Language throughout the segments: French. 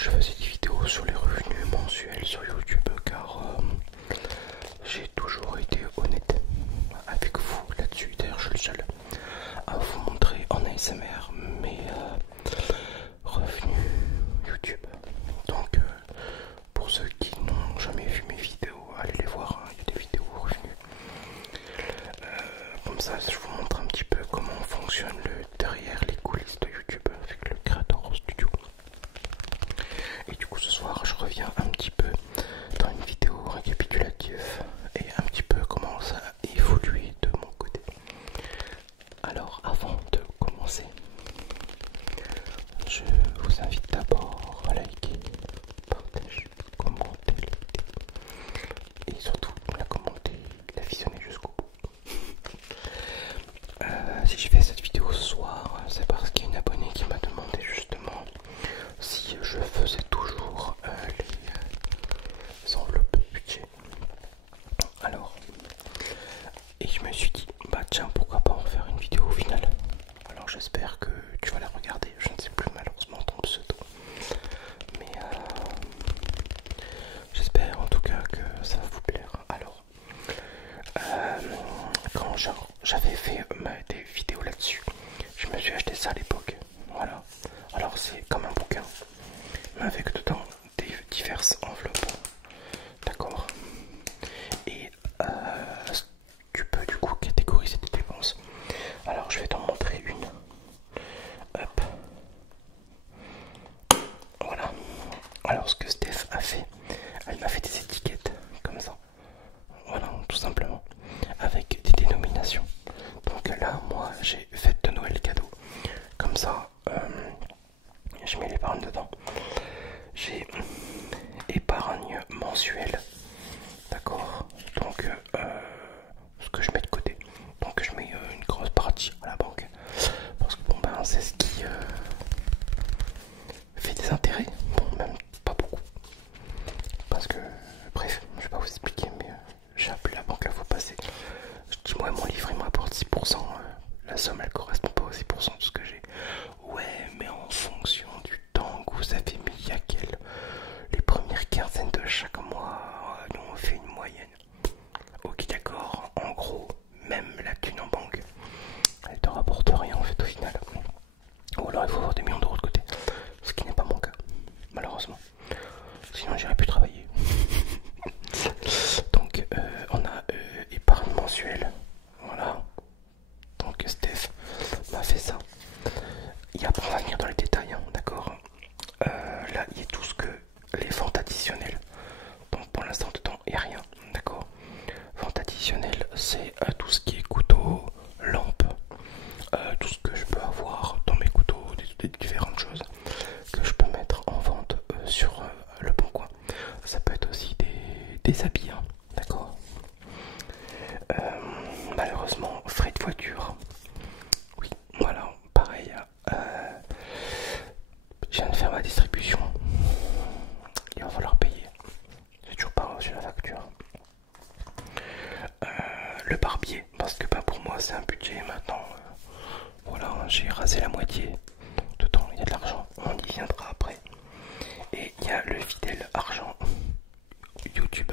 je faisais des vidéos sur les revenus mensuels sur YouTube car j'ai toujours été honnête avec vous là-dessus. D'ailleurs, je suis le seul à vous montrer en ASMR mes revenus YouTube. Donc, pour ceux qui n'ont jamais vu mes vidéos, allez les voir, hein, il y a des vidéos revenus. Comme ça, je vous montre un petit peu comment fonctionne le derrière les coulisses de YouTube avec le Creator Studio. Et du coup, ce soir, je reviens un petit peu dans une vidéo récapitulative et un petit peu comment ça a évolué de mon côté. Alors, avant de commencer, je vous invite d'abord à liker, partager, commenter la vidéo et surtout la commenter, la visionner jusqu'au bout. Si je fais cette vidéo ce soir, c'est parce qu'il y a une abonnée qui m'a demandé justement si je faisais toujours les enveloppes budget. Alors, et je me suis dit, bah tiens, pourquoi pas en faire une vidéo au final. Alors j'espère que tu vas la regarder, je ne sais plus malheureusement ton pseudo. Mais j'espère en tout cas que ça va vous plaire. Alors, quand j'avais fait des vidéos là-dessus, je me suis acheté ça à l'époque. Voilà. Alors c'est comme un bouquin, mais avec dedans des diverses enveloppes. D'accord. Et tu peux du coup catégoriser tes dépenses. Alors je vais t'en montrer une. Hop. Voilà. Alors ce que Steph a fait, elle m'a fait des étiquettes comme ça. Voilà, tout simplement. Avec des dénominations. Donc là, moi j'ai fête de Noël cadeau. Comme ça, je mets l'épargne dedans. J'ai épargne mensuelle. D'accord. Donc ce que je mets de côté. Donc je mets une grosse partie à la banque. Parce que bon ben c'est ce qui fait des intérêts. Bon, même pas beaucoup. Parce que, bref, je vais pas vous expliquer, mais j'ai appelé la banque, là faut passer. Je dis, moi, mon livre il me rapporte 6%. La somme elle correspond pas aux 6% de ce que j'ai. Ouais, mais en fonction du temps que vous avez mis, il y a les premières quinzaines de chaque mois, nous on fait une moyenne. Ok, d'accord, en gros, même la thune en banque, elle te rapporte rien en fait au final. Ou alors il faut avoir des millions d'euros de côté, ce qui n'est pas mon cas, malheureusement. Sinon j'irais plus travailler. Donc on a épargne mensuelle. Voilà. Donc Steph m'a fait ça. Et après on va venir dans les détails, hein, d'accord. Là il y a tout ce que les ventes additionnelles. Donc pour l'instant dedans il n'y a rien, d'accord. Vente additionnelle c'est tout ce qui est couteau, lampe, tout ce que je peux avoir dans mes couteaux, des différentes choses que je peux mettre en vente sur le bon coin. Ça peut être aussi des habits, hein, d'accord. Malheureusement, frais de voiture. Oui, voilà, pareil. Je viens de faire ma distribution. Il va falloir payer. J'ai toujours pas reçu la facture. Le barbier, parce que bah, pour moi c'est un budget maintenant. Voilà, j'ai rasé la moitié. Dedans il y a de l'argent, on y viendra après. Et il y a le fidèle argent YouTube.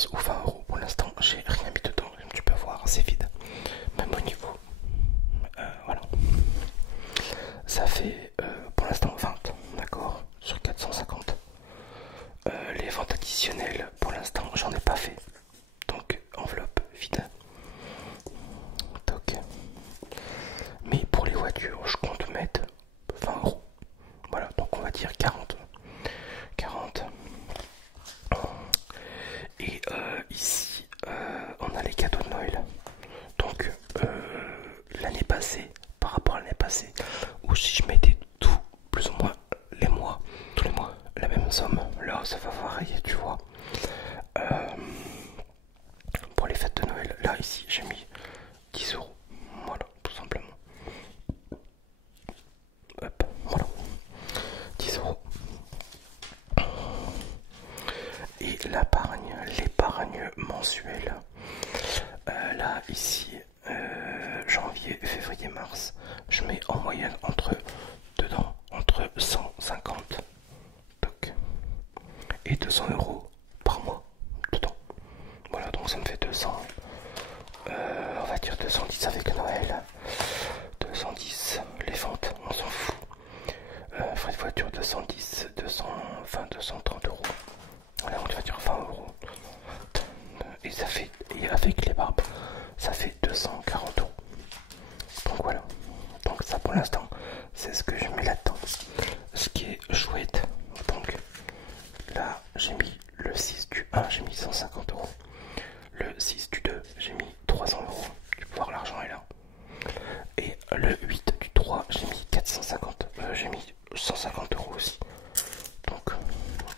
15 ou 20 euros. Pour l'instant, j'ai rien mis dedans. Comme tu peux voir, c'est vide. Même au niveau. Voilà. Ça fait pour l'instant 20, d'accord, sur 450. Les ventes additionnelles, pour l'instant, j'en ai pas fait. Donc, enveloppe vide. Toc. Mais pour les voitures, je compte mettre 20 euros. Voilà, donc on va dire 40. 40. Et ici, on a les cadeaux de Noël. Donc, l'année passée, par rapport à l'année passée, où si je mettais tout, plus ou moins les mois, tous les mois, la même somme, là ça va varier, tu vois. Pour les fêtes de Noël, là ici, j'ai mis 10 euros. Voilà, tout simplement. Hop, voilà. 10 euros. Et l'épargne mensuelle. Là, ici, janvier, février, mars, je mets en moyenne entre 150 et 200 euros par mois dedans. Voilà, donc ça me fait 200. On va dire 210 avec Noël. 210, les ventes, on s'en fout. Frais de voiture 210, 230 euros. Voilà, on va dire 20 euros. Et ça fait, et avec les barbes, ça fait 240 euros. Donc voilà. Donc ça pour l'instant, c'est ce que je mets là-dedans. Ce qui est chouette. Donc là, j'ai mis le 6 du 1, j'ai mis 150 euros. Le 6 du 2, j'ai mis 300 euros. Tu peux voir, l'argent est là. Et le 8 du 3, j'ai mis 450. J'ai mis 150 euros aussi. Donc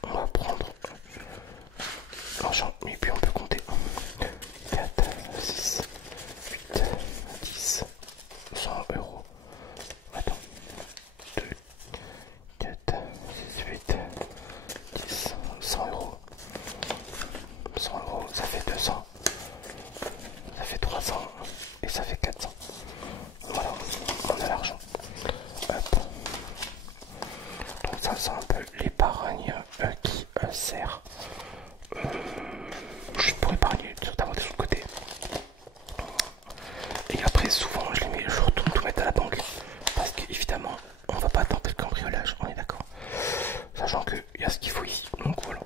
on va prendre l'argent et puis on peut compter 4, 6, 8, 10, 100 euros. Attends, 2, 4, 6, 8, 10, 100 euros. 100 euros, ça fait 200, ça fait 300 et ça fait 400. Voilà, on a l'argent. Donc ça c'est un peu l'épargne qui sert juste pour épargner, d'avoir des autres côtés. Et après souvent je retourne tout mettre à la banque parce qu'évidemment on va pas tenter le cambriolage, on est d'accord. Sachant qu'il y a ce qu'il faut ici, donc voilà.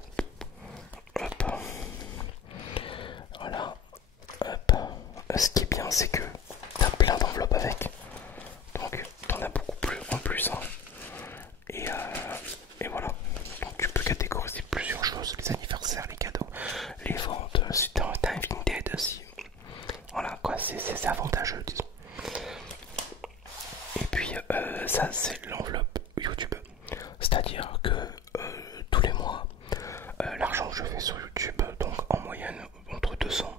Hop. Voilà. Hop. Ce qui est bien c'est que t'as plein d'enveloppes avec. Donc t'en as beaucoup plus en plus. Hein. Et voilà. Donc tu peux catégoriser plusieurs choses, les anniversaires, les cadeaux, les ventes, si t'as un Vinted aussi. Voilà quoi, c'est avantageux disons. Et puis ça c'est l'enveloppe YouTube. C'est-à-dire que tous les mois, l'argent que je fais sur YouTube, donc en moyenne entre 200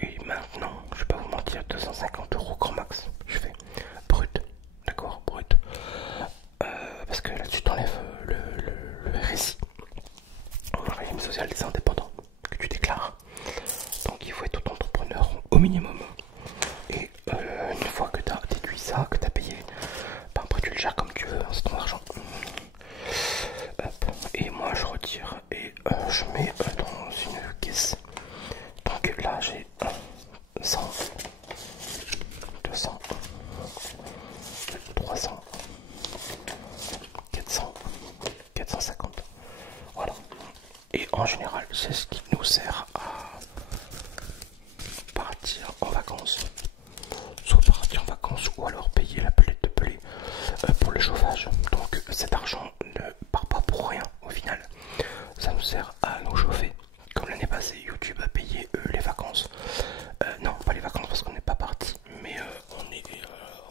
et maintenant, je vais pas vous mentir, 250 euros grand max, je fais brut, d'accord, brut. Parce que là-dessus t'enlèves le RSI, le régime social des indépendants, que tu déclares. Donc il faut être auto-entrepreneur au minimum. Et une fois que tu as déduit ça, que tu as payé, ben après tu le gères comme tu veux, hein, c'est ton argent. Hop. Et moi je retire et je mets dans une caisse. Donc là j'ai 100, 200, 300, 400, 450. Voilà. Et en général c'est ce qui nous sert à partir en vacances. Soit partir en vacances ou alors payer la pelette de blé pour le chauffage. Donc cet argent ne part pas pour rien au final. Ça nous sert à nous chauffer. Comme l'année passée, YouTube a payé les vacances. Non, pas les vacances parce qu'on n'est pas parti, mais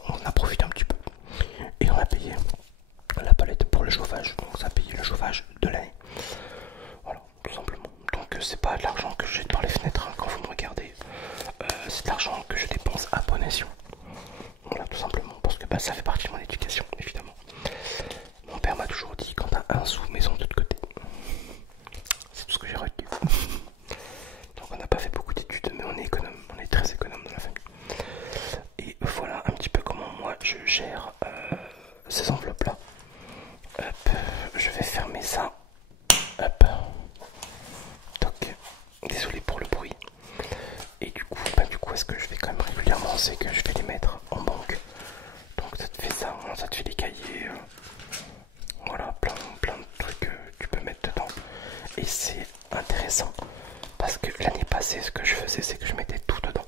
on en a profité un petit peu. Et on a payé la palette pour le chauffage. Donc ça a payé le chauffage de l'année. Voilà, tout simplement. Donc c'est pas de l'argent que je jette par les fenêtres hein, quand vous me regardez. C'est de l'argent que je dépense à bon escient. Voilà, tout simplement. Parce que bah, ça fait partie de mon éducation, évidemment. Mon père m'a toujours dit quand t'as un sou, maison de l'autre côté. C'est tout ce que j'ai retenu. Donc on n'a pas fait beaucoup d'études, mais on est économe. On est très économe dans la famille. Et voilà un petit peu comment moi je gère ces enveloppes là. Hop, je vais fermer ça. Hop. Toc. passé, ce que je faisais, c'est que je mettais tout dedans.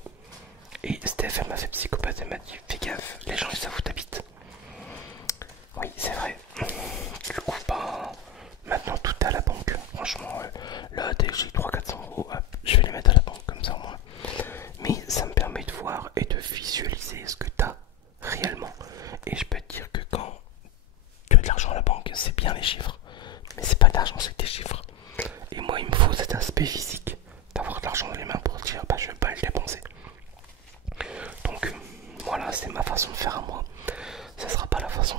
Et Steph, elle m'a fait psychopathe, elle m'a dit fais gaffe, les gens ils savent où t'habites. Oui, c'est vrai. Du coup, bah, maintenant tout est à la banque. Franchement, là, dès que j'ai 300-400 €, hop, je vais les mettre à la banque comme ça au moins. Mais ça me permet de voir et de visualiser ce que t'as réellement. Et je peux te dire que quand tu as de l'argent à la banque, c'est bien les chiffres. Mais c'est pas de l'argent, c'est des chiffres. Et moi, il me faut cet aspect physique d'avoir de l'argent dans les mains pour dire bah je vais pas le dépenser. Donc voilà, c'est ma façon de faire à moi. Ça sera pas la façon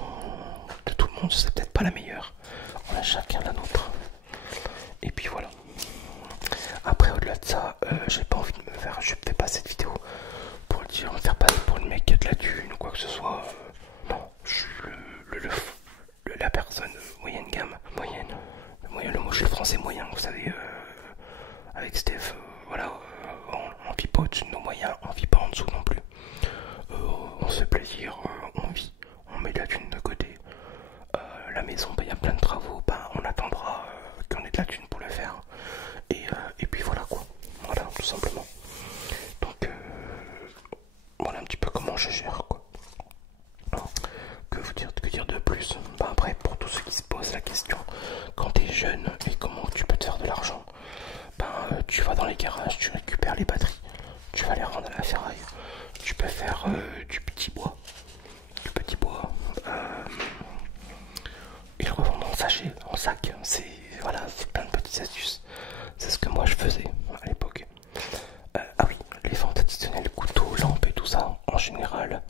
de tout le monde, c'est peut-être pas la meilleure. On a chacun la nôtre. Et puis voilà. Après au-delà de ça, j'ai pas envie de me faire. Je fais pas cette vidéo pour le dire, me faire passer pour le mec qui a de la thune ou quoi que ce soit. Non, je suis la personne moyenne gamme. Moyenne. Le mot chez le français moyen, vous savez, avec Steph, voilà, on vit pas au-dessus de nos moyens, on vit pas en dessous non plus. On se fait plaisir, on vit, on met de la thune de côté. La maison, il y a plein de travaux, on attendra qu'on ait de la thune pour le faire. Et puis voilà quoi, voilà tout simplement. Donc voilà un petit peu comment je gère quoi. Que dire de plus? Après, pour tous ceux qui se posent la question, quand tu es jeune et comment tu peux te faire de l'argent, tu vas dans les garages, tu récupères les batteries, tu vas les rendre à la ferraille, tu peux faire du petit bois, ils le revendent en sachet, en sac, c'est voilà, c'est plein de petites astuces, c'est ce que moi je faisais à l'époque. Ah oui, les ventes additionnelles, couteaux, lampes et tout ça, en général,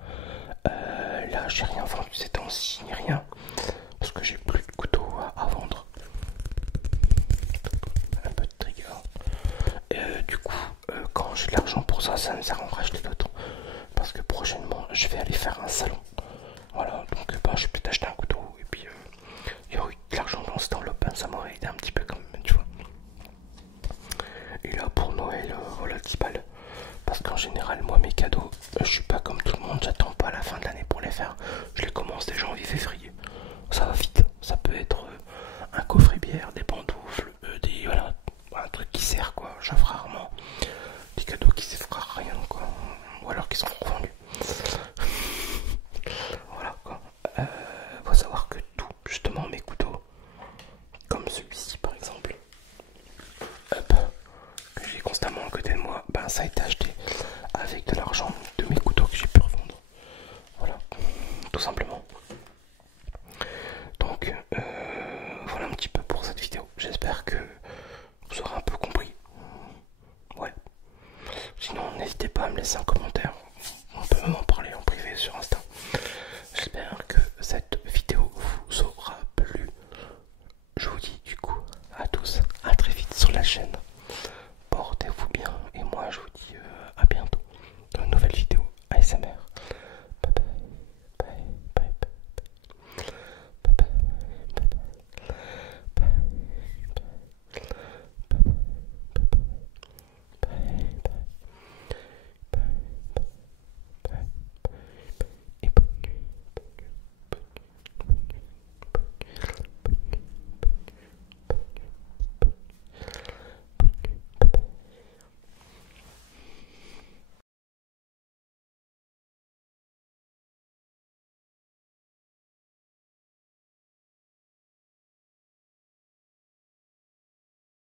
là j'ai rien vendu ces temps-ci, ni rien, parce que j'ai plus de couteaux à vendre. Un peu de trigger. Du coup, quand j'ai de l'argent pour ça, ça me sert à en racheter d'autres. Parce que prochainement, je vais aller faire un salon. Voilà, donc je vais peut-être acheter un couteau. Et puis, il y aurait eu de l'argent dans cette enveloppe, ça m'aurait aidé un petit peu quand même, tu vois. Et là, pour Noël, voilà, 10 balles. Parce qu'en général, moi, mes cadeaux, je suis pas comme tout le monde, j'attends pas la fin de l'année pour les faire. Je les commence dès janvier, février. Ça va vite, ça peut être un coffret bière, des pantoufles, voilà, un truc qui sert quoi. J'offre rarement des cadeaux qui servent à rien quoi, ou alors qui sont revendus. Voilà quoi. Faut savoir que tout, justement mes couteaux, comme celui-ci par exemple, hop, que j'ai constamment à côté de moi, ça a été acheté avec de l'argent de mes couteaux que j'ai pu revendre. Voilà, tout simplement. Donc voilà un petit peu pour cette vidéo. J'espère que vous aurez un peu compris. Ouais. Sinon n'hésitez pas à me laisser un commentaire. On peut même en parler en privé sur Insta. J'espère que cette vidéo vous aura plu. Je vous dis du coup à tous, à très vite sur la chaîne.